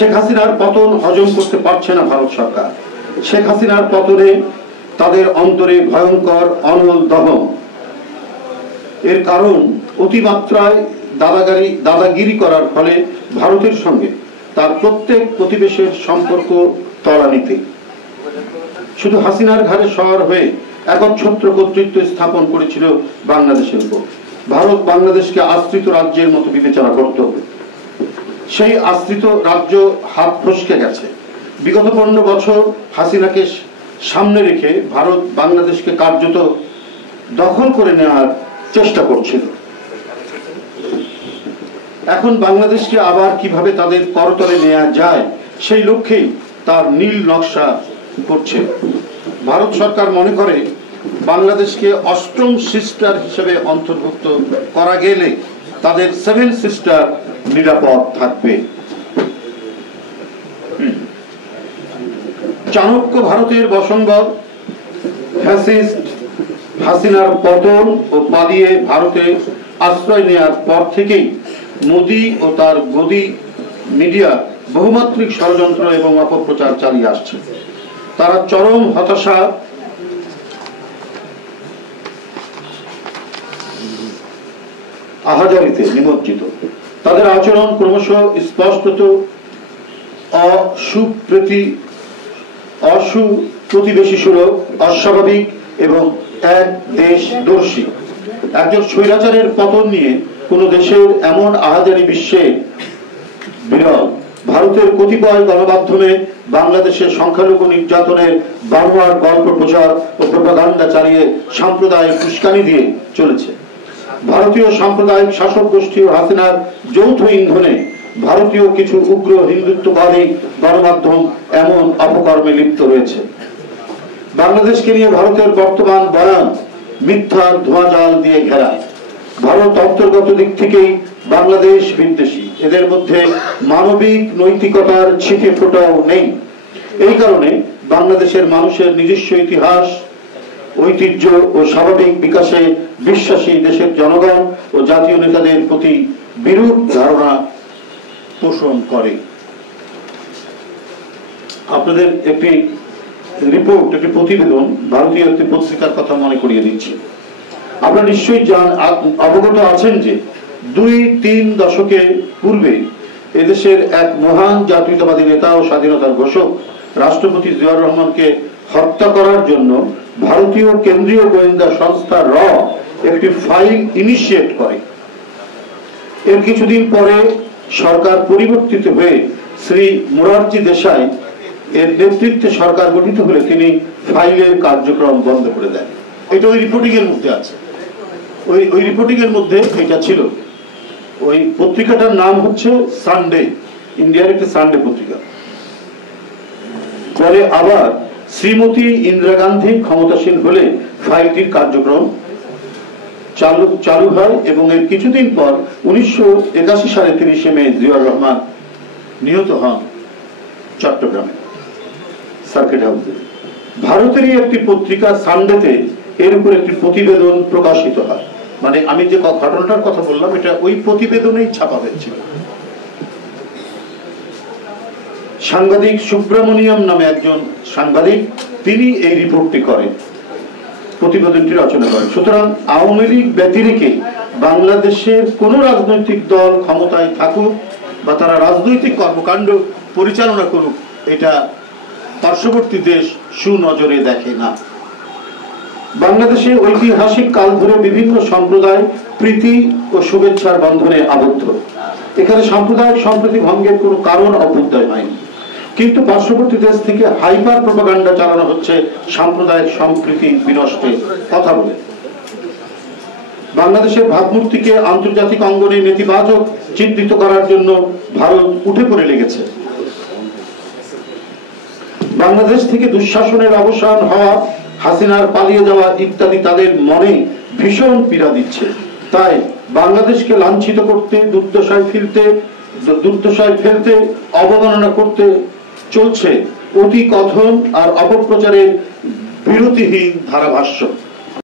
শেখ হাসিনার পতন হজম করতে পারছে না ভারত সরকার। শেখ হাসিনার পতনে তাদের অন্তরে ভয়ঙ্কর অনল দহন। এর কারণ অতিমাত্রায় দাদাগিরি করার ফলে ভারতের সঙ্গে তার প্রত্যেক প্রতিবেশীর সম্পর্ক তলানিতে। শুধু হাসিনার ঘাড়ে সওয়ার হয়ে একচ্ছত্র কর্তৃত্ব স্থাপন করেছিল বাংলাদেশের উপর। ভারত বাংলাদেশকে আশ্রিত রাজ্যের মতো বিবেচনা করত। সেই আশ্রিত রাজ্য হাত ফসকে গেছে। বিগত 15 বছর হাসিনাকে সামনে রেখে ভারত বাংলাদেশকে কার্যত দখল করে নেওয়ার চেষ্টা করছিল। এখন বাংলাদেশকে আবার কিভাবে তাদের করতলে নেওয়া যায় সেই লক্ষ্যেই তার নীল নকশা করছে। ভারত সরকার মনে করে বাংলাদেশকে 8ম সিস্টার হিসেবে অন্তর্ভুক্ত করা গেলে তাদের 7 সিস্টার নিরাপদ থাকবে। চাণক্য ভারতের বসঙ্গত ফ্যাসিস্ট হাসিনার পতন ও পালিয়ে ভারতে আশ্রয় নেওয়ার পর থেকেই মোদি ও তার গদি মিডিয়া বহুমাত্রিক ষড়যন্ত্র এবং অপপ্রচার চালিয়ে আসছে। তারা চরম হতাশা আহাজারিতে নিমজ্জিত। তাদের আচরণ ক্রমশ স্পষ্টত অসুপ্রতিবেশী সুলভ, অস্বাভাবিক এবং এক দেশদর্শী। একজন স্বৈরাচারের পতন নিয়ে কোন দেশের এমন আহাজারি বিশ্বে বিরল। ভারতের কতিপয় গণমাধ্যমে বাংলাদেশের সংখ্যালঘু নির্যাতনের বানোয়ার গল্প প্রচার ও প্রোপাগান্ডা চালিয়ে সাম্প্রদায়িক উস্কানি দিয়ে চলেছে। ভারতীয় সাম্প্রদায়িক শাসক গোষ্ঠী ও হাসিনার যৌথ ইন্ধনে ভারতীয় কিছু উগ্র হিন্দুত্ববাদী গণমাধ্যম এমন অপকর্মে লিপ্ত রয়েছে। বাংলাদেশকে নিয়ে ভারতের বর্তমান বয়ান মিথ্যার ধোঁয়াজাল দিয়ে ঘেরা। ভারত অন্তর্গত দিক থেকেই বাংলাদেশ বিদ্বেষী। এদের মধ্যে মানবিক নৈতিকতার ছিটে ফোঁটাও নেই। এই কারণে বাংলাদেশের মানুষের নিজস্ব ইতিহাস, ঐতিহ্য ও স্বাভাবিক বিকাশে বিশ্বাসী দেশের জনগণ ও জাতীয় নেতাদের প্রতি বিরূপ ধারণা পোষণ করে। আপনাদের একটি রিপোর্ট, একটি প্রতিবেদন ভারতীয় একটি পত্রিকার কথা মনে করিয়ে দিচ্ছি। আপনারা নিশ্চয়ই অবগত আছেন যে 2-3 দশকের পূর্বে এদেশের এক মহান জাতীয়তাবাদী নেতা ও স্বাধীনতার ঘোষক রাষ্ট্রপতি জিয়াউর রহমানকে হত্যা করার জন্য ভারতীয় কেন্দ্রীয় গোয়েন্দা সংস্থা র একটি ফাইল ইনিশিয়েট করে। এর কিছুদিন পরে সরকার পরিবর্তিত হয়ে শ্রী মোরারজি দেশাই এর নেতৃত্বে সরকার গঠিত হলে তিনি ফাইলের কার্যক্রম বন্ধ করে দেন। এটা ওই রিপোর্টিং এর মধ্যে আছে। ওই রিপোর্টিং এর মধ্যে এটা ছিল। ওই পত্রিকাটার নাম হচ্ছে সানডে, ইন্ডিয়ার একটি সানডে পত্রিকা। পরে আবার শ্রীমতী ইন্দিরা গান্ধী ক্ষমতাসীন হলে ফাইলটির কার্যক্রম চালু হয় এবং এর কিছুদিন পর 1981 সালে 30 মে জিয়াউর রহমান নিহত হন চট্টগ্রামে সার্কিট হাউসে। ভারতেরই একটি পত্রিকা সানডেতে এর উপর একটি প্রতিবেদন প্রকাশিত হয়। মানে আমি যে ঘটনাটার কথা বললাম এটা ওই প্রতিবেদনেই ছাপা হয়েছিল। সাংবাদিক সুব্রমণিয়াম নামে একজন সাংবাদিক, তিনি এই রিপোর্টটি করেন, প্রতিবেদনটি রচনা করেন। সুতরাং আওয়ামী লীগ ব্যতিরেকে বাংলাদেশের কোন রাজনৈতিক দল ক্ষমতায় থাকুক বা তারা রাজনৈতিক কর্মকাণ্ড পরিচালনা করুক, এটা পার্শ্ববর্তী দেশ সুনজরে দেখে না। বাংলাদেশে ঐতিহাসিক কাল ধরে বিভিন্ন সম্প্রদায় প্রীতি ও শুভেচ্ছার বন্ধনে আবদ্ধ। এখানে সাম্প্রদায়িক সম্প্রীতি ভঙ্গের কোনো কারণ অভ্যুদয় হয়নি, কিন্তু পার্শ্ববর্তী দেশ থেকে হাইপার প্রোপাগান্ডা চালানো হচ্ছে সাম্প্রদায়িক সম্প্রীতি বিনষ্টের কথা বলে। বাংলাদেশের ভাবমূর্তিকে আন্তর্জাতিক অঙ্গনে নেতিবাচক চিহ্নিত করার জন্য ভারত উঠে পড়ে লেগেছে। বাংলাদেশ থেকে দুঃশাসনের অবসান হওয়া, হাসিনার পালিয়ে যাওয়া ইত্যাদি তাদের মনে ভীষণ পীড়া দিচ্ছে। তাই বাংলাদেশকে লাঞ্ছিত করতে, দুর্দশায় ফেলতে, অবমাননা করতে চলছে অতি কথন আর অপপ্রচারের বিরতিহীন ধারাভাষ্য।